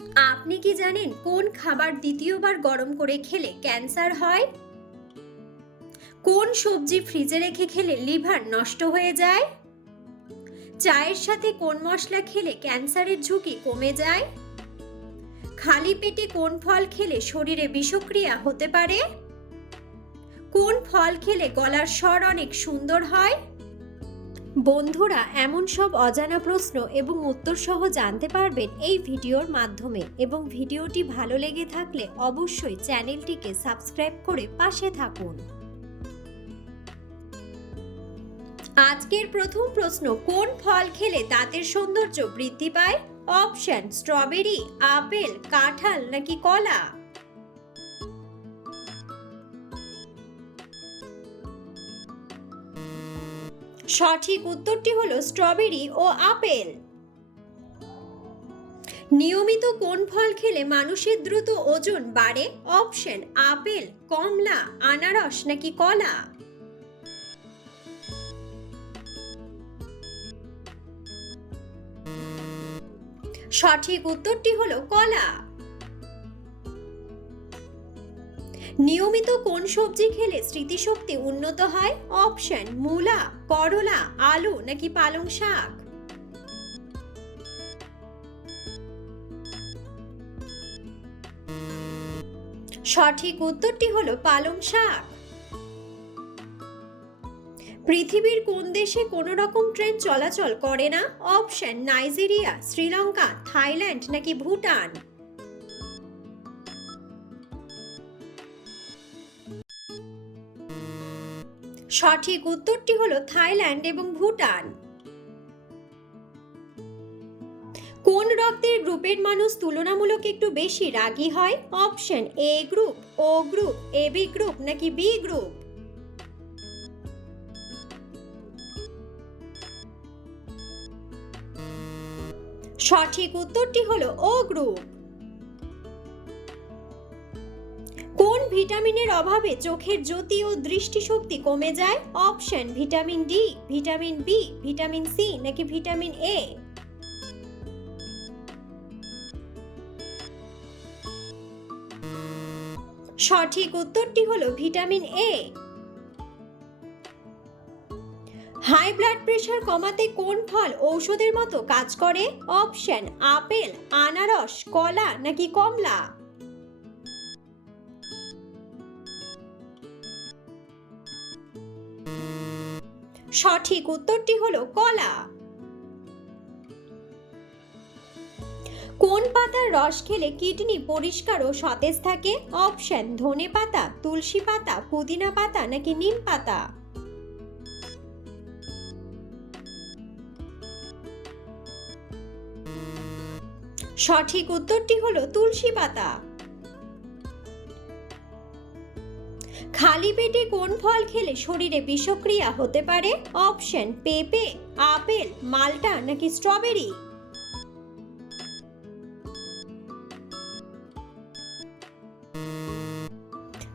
আপনি কি জানেন কোন খাবার দ্বিতীয়বার গরম করে খেলে ক্যান্সার হয়? কোন সবজি ফ্রিজে রেখে খেলে লিভার নষ্ট হয়ে যায়? চায়ের সাথে কোন মশলা খেলে ক্যান্সারের ঝুঁকি কমে যায়? খালি পেটে কোন ফল খেলে শরীরে বিষক্রিয়া হতে পারে? কোন ফল খেলে গলার স্বর অনেক সুন্দর হয়? বন্ধুরা, এমন সব অজানা প্রশ্ন এবং উত্তর সহ জানতে পারবেন এই ভিডিওর মাধ্যমে, এবং ভিডিওটি ভালো লেগে থাকলে অবশ্যই চ্যানেলটিকে সাবস্ক্রাইব করে পাশে থাকুন। আজকের প্রথম প্রশ্ন, কোন ফল খেলে দাঁতের সৌন্দর্য বৃদ্ধি পায়? অপশন: স্ট্রবেরি, আপেল, কাঁঠাল নাকি কলা? সঠিক উত্তরটি হলো স্ট্রবেরি ও আপেল। নিয়মিত কোন ফল খেলে মানুষের দ্রুত ওজন বাড়ে? অপশন: আপেল, কমলা, আনারস নাকি কলা? সঠিক উত্তরটি হলো কলা। নিয়মিত কোন সবজি খেলে স্মৃতিশক্তি উন্নত হয়? অপশন: মূলা, করলা, আলু নাকি পালং শাক? সঠিক উত্তরটি হলো পালং শাক। পৃথিবীর কোন দেশে কোনো রকম ট্রেন চলাচল করে না? অপশন: নাইজেরিয়া, শ্রীলঙ্কা, থাইল্যান্ড নাকি ভুটান? সঠিক উত্তরটি হলো থাইল্যান্ড এবং ভুটান। কোন রক্তের গ্রুপের মানুষ তুলনামূলক একটু বেশি রাগী হয়? অপশন: এ গ্রুপ, ও গ্রুপ, এবি গ্রুপ নাকি বি গ্রুপ? সঠিক উত্তরটি হলো ও গ্রুপ। কোন ভিটামিনের অভাবে চোখের জ্যোতি ও দৃষ্টিশক্তি কমে যায়? Option: vitamin D, vitamin B, vitamin C নাকি ভিটামিন এ? সঠিক উত্তরটি হলো vitamin A. High blood pressure কমাতে কোন ফল ঔষধের মতো কাজ করে? অপশন: আপেল, আনারস, কলা নাকি কমলা? সঠিক উত্তরটি হলো কলা। কোন পাতার রস খেলে কিডনি পরিষ্কার ও সতেজ থাকে? অপশন: ধনে পাতা, তুলসী পাতা, পুদিনা পাতা নাকি নিম পাতা? সঠিক উত্তরটি হলো তুলসী পাতা। খালি পেটে কোন ফল খেলে শরীরে বিষক্রিয়া হতে পারে? অপশন: পেঁপে, আপেল, মাল্টা নাকি স্ট্রবেরি?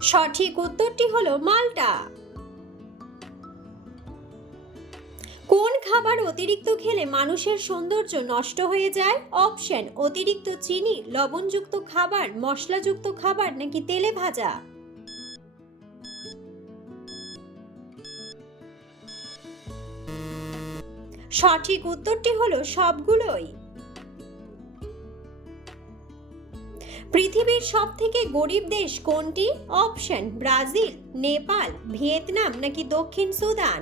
সঠিক উত্তরটি হলো মাল্টা। কোন খাবার অতিরিক্ত খেলে মানুষের সৌন্দর্য নষ্ট হয়ে যায়? অপশন: অতিরিক্ত চিনি, লবণযুক্ত খাবার, মশলাযুক্ত খাবার নাকি তেলে ভাজা? সঠিক উত্তরটি হলো সবগুলোই। পৃথিবীর সবথেকে গরিব দেশ কোনটি? অপশন: ব্রাজিল, নেপাল, ভিয়েতনাম নাকি দক্ষিণ সুদান?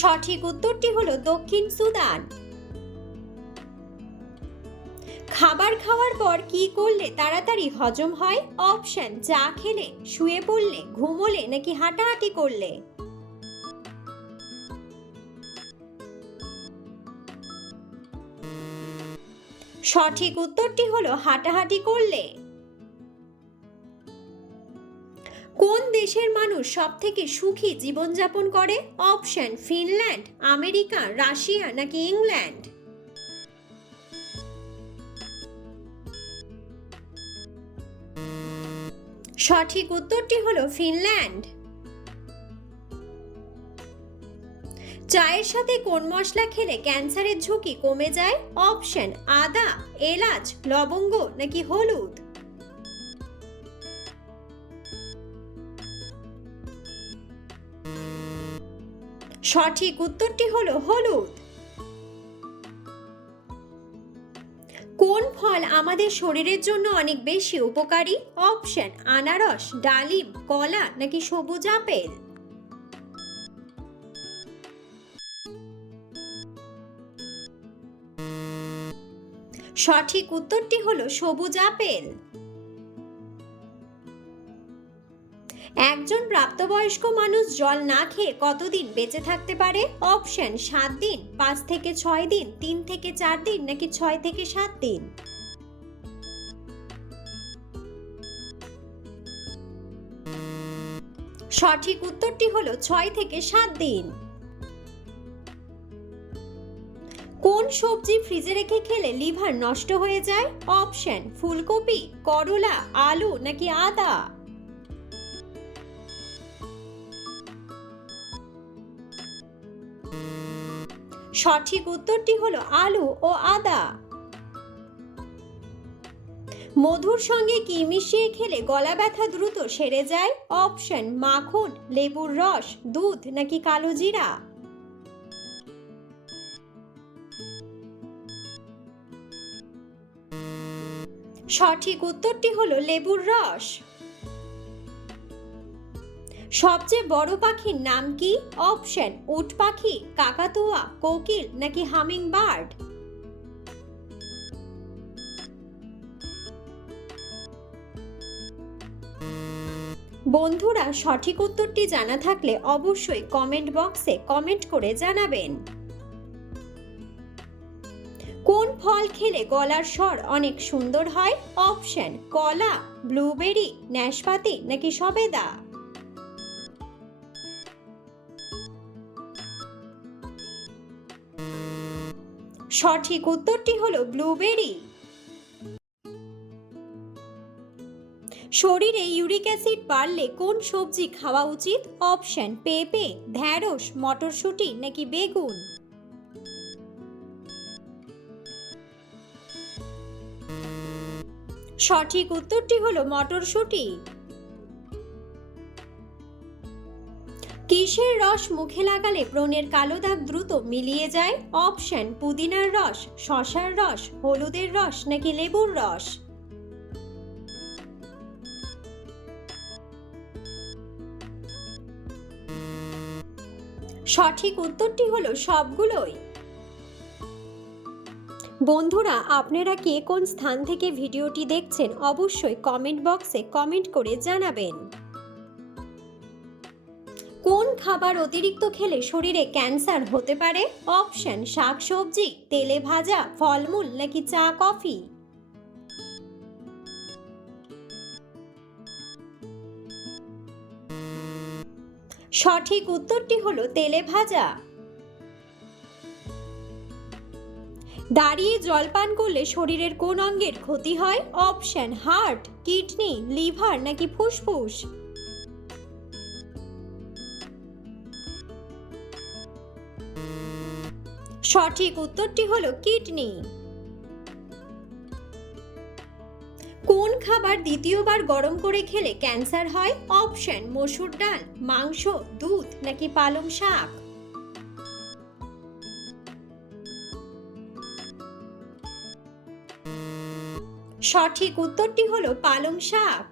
সঠিক উত্তরটি হলো দক্ষিণ সুদান। খাবার খাওয়ার পর কি করলে তাড়াতাড়ি হজম হয়? অপশন: চা খেলে, শুয়ে পড়লে, ঘুমোলে নাকি হাঁটাহাঁটি করলে? সঠিক উত্তরটি হলো হাঁটাহাঁটি করলে। কোন দেশের মানুষ সবথেকে সুখী জীবনযাপন করে? অপশন: ফিনল্যান্ড, আমেরিকা, রাশিয়া নাকি ইংল্যান্ড? সঠিক উত্তরটি হলো ফিনল্যান্ড। চায়ের সাথে কোন মশলা খেলে ক্যান্সারের ঝুঁকি কমে যায়? অপশন আদা, এলাচ, লবঙ্গ নাকি হলুদ। সঠিক উত্তরটি হলো হলুদ। কোন ফল আমাদের শরীরের জন্য অনেক বেশি উপকারী? অপশন আনারস, ডালিম, কলা নাকি সবুজ আপেল। সঠিক উত্তরটি হলো সবুজ আপেল। একজন প্রাপ্তবয়স্ক মানুষ জল না খেয়ে কতদিন বেঁচে থাকতে পারে? অপশন 7 দিন, 5 থেকে 6 দিন, 3 থেকে 4 দিন নাকি 6 থেকে 7 দিন। সঠিক উত্তরটি হলো 6 থেকে 7 দিন। কোন সবজি ফ্রিজে রেখে খেলে লিভার নষ্ট হয়ে যায়? অপশন ফুলকপি, করলা, আলু নাকি আদা। সঠিক উত্তরটি হলো আলু ও আদা। মধুর সঙ্গে কি মিশিয়ে খেলে গলা ব্যথা দ্রুত সেরে যায়? অপশন মাখন, লেবুর রস, দুধ নাকি কালো জিরা। সঠিক উত্তরটি হলো লেবুর রস। সবচেয়ে বড় পাখির নাম কি? অপশন উট পাখি, কাকাতুয়া, কোকিল নাকি হামিং বার্ড। বন্ধুরা, সঠিক উত্তরটি জানা থাকলে অবশ্যই কমেন্ট বক্সে কমেন্ট করে জানাবেন। কোন ফল খেলে গলার স্বর অনেক সুন্দর হয়? অপশন কলা, ব্লুবেরি, নাশপাতি নাকি সবেদা। সঠিক উত্তরটি হলো ব্লুবেরি। শরীরে ইউরিক অ্যাসিড বাড়লে কোন সবজি খাওয়া উচিত? অপশন পেঁপে, ঢ্যাঁড়স, মটরশুঁটি নাকি বেগুন। সঠিক উত্তরটি হলো মটরশুঁটি। কিসের রস মুখে লাগালে ব্রণের কালো দাগ দ্রুত মিলিয়ে যায়? অপশন পুদিনার রস, শসার রস, হলুদের রস নাকি লেবুর রস। সঠিক উত্তরটি হলো সবগুলোই। বন্ধুরা, আপনারা কে কোন স্থান থেকে ভিডিওটি দেখছেন অবশ্যই কমেন্ট বক্সে কমেন্ট করে জানাবেন। কোন খাবার অতিরিক্ত খেলে শরীরে ক্যান্সার হতে পারে? অপশন শাকসবজি, তেলে ভাজা, ফলমূল নাকি চা কফি। সঠিক উত্তরটি হলো তেলে ভাজা। দাঁড়িয়ে জল পান করলে শরীরের কোন অঙ্গের ক্ষতি হয়? অপশন হার্ট, কিডনি, লিভার নাকি ফুসফুস। সঠিক উত্তরটি হলো কিডনি। কোন খাবার দ্বিতীয়বার গরম করে খেলে ক্যান্সার হয়? অপশন মসুর ডাল, মাংস, দুধ নাকি পালং শাক। সঠিক উত্তরটি হলো পালং শাক।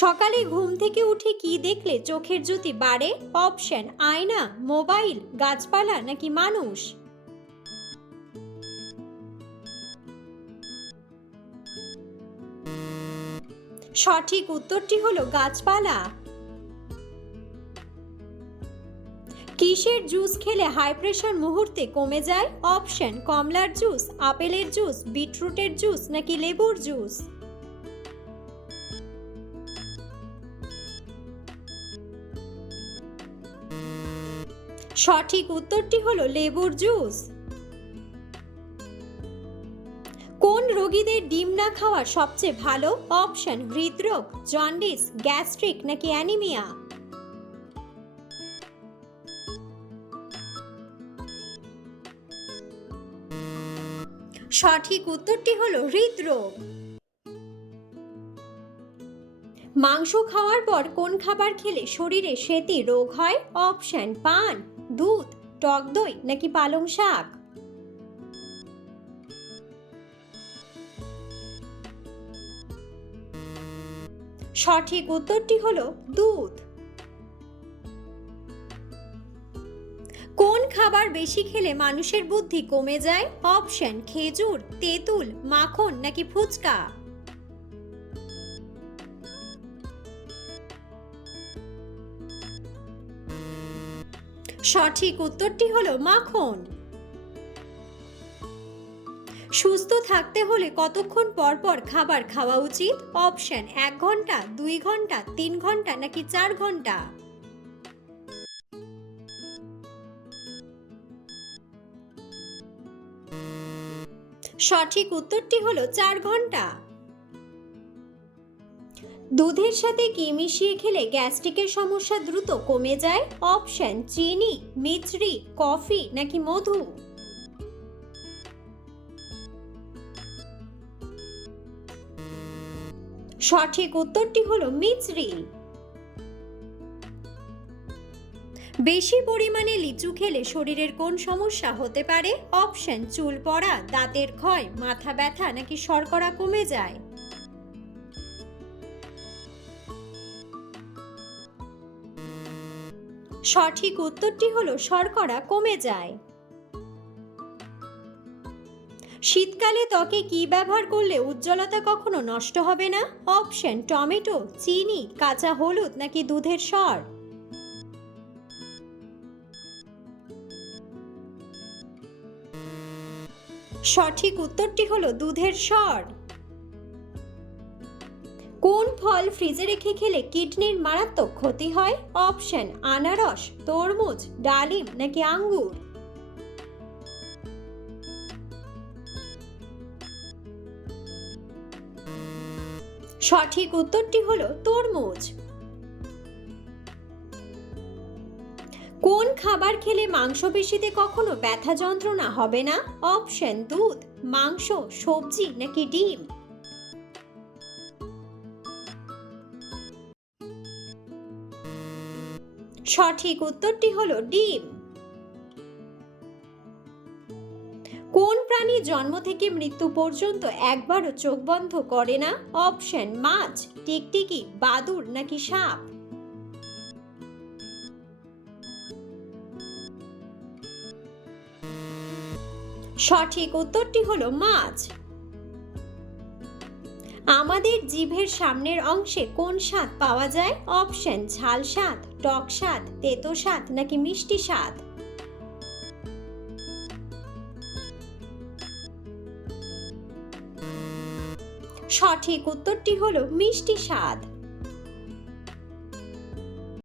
সকালে ঘুম থেকে উঠে কি দেখলে চোখের জ্যোতি বাড়ে? অপশন আয়না, মোবাইল, গাছপালা নাকি মানুষ। সঠিক উত্তরটি হলো গাছপালা। কিসের জুস খেলে হাই প্রেশার মুহূর্তে কমে যায়? অপশন কমলার জুস, আপেলের জুস, বিটরুটের জুস নাকি লেবুর জুস। সঠিক উত্তরটি হলো লেবুর জুস। কোন রোগীদের ডিম না খাওয়া সবচেয়ে ভালো? অপশন হৃদরোগ, জন্ডিস, গ্যাস্ট্রিক নাকি অ্যানিমিয়া। সঠিক উত্তরটি হলো হৃদরোগ। মাংস খাওয়ার পর কোন খাবার খেলে শরীরে সেতী রোগ হয়? অপশন: পান, দুধ, টক দই নাকি পালং শাক। সঠিক উত্তরটি হলো দুধ। কোন খাবার বেশি খেলে মানুষের বুদ্ধি কমে যায়? অপশন: খেজুর, তেঁতুল, মাখন নাকি ফুচকা। সঠিক উত্তরটি হলো মাখন। সুস্থ থাকতে হলে কতক্ষণ পর পর খাবার খাওয়া উচিত? অপশন: 1 ঘন্টা, 2 ঘন্টা, 3 ঘন্টা নাকি 4 ঘন্টা। সঠিক উত্তরটি হলো 4 ঘন্টা। দুধের সাথে কি মিশিয়ে খেলে গ্যাস্ট্রিকের সমস্যা দ্রুত কমে যায়? অপশন: চিনি, মিছরি, কফি নাকি মধু। সঠিক উত্তরটি হলো মিছরি। বেশি পরিমাণে লিচু খেলে শরীরের কোন সমস্যা হতে পারে? অপশন: চুল পড়া, দাঁতের ক্ষয়, মাথা ব্যথা নাকি শর্করা কমে যায়। সঠিক উত্তরটি হলো শর্করা কমে যায়। শীতকালে ত্বকে কি ব্যবহার করলে উজ্জ্বলতা কখনো নষ্ট হবে না? অপশন: টমেটো, চিনি, কাঁচা হলুদ নাকি দুধের সর। সঠিক উত্তরটি হলো দুধের সর। কোন ফল ফ্রিজে রেখে খেলে কিডনির মারাত্মক ক্ষতি হয়? অপশন: আনারস, তরমুজ, ডালিম নাকি আঙ্গুর। সঠিক উত্তরটি হলো তরমুজ। কোন খাবার খেলে মাংসপেশিতে কখনো ব্যথা যন্ত্রণা হবে না? অপশন: দুধ, মাংস, সবজি নাকি ডিম। সঠিক উত্তরটি হলো ডিম। কোন প্রাণী জন্ম থেকে মৃত্যু পর্যন্ত একবারও চোখ বন্ধ করে না? অপশন: মাছ, টিকটিকি, বাদুড় নাকি সাপ। সঠিক উত্তরটি হলো মাছ। আমাদের জিভের সামনের অংশে কোন স্বাদ পাওয়া যায়? অপশন: ঝাল স্বাদ, টক স্বাদ, তেতো স্বাদ নাকি মিষ্টি স্বাদ। সঠিক উত্তরটি হলো মিষ্টি স্বাদ।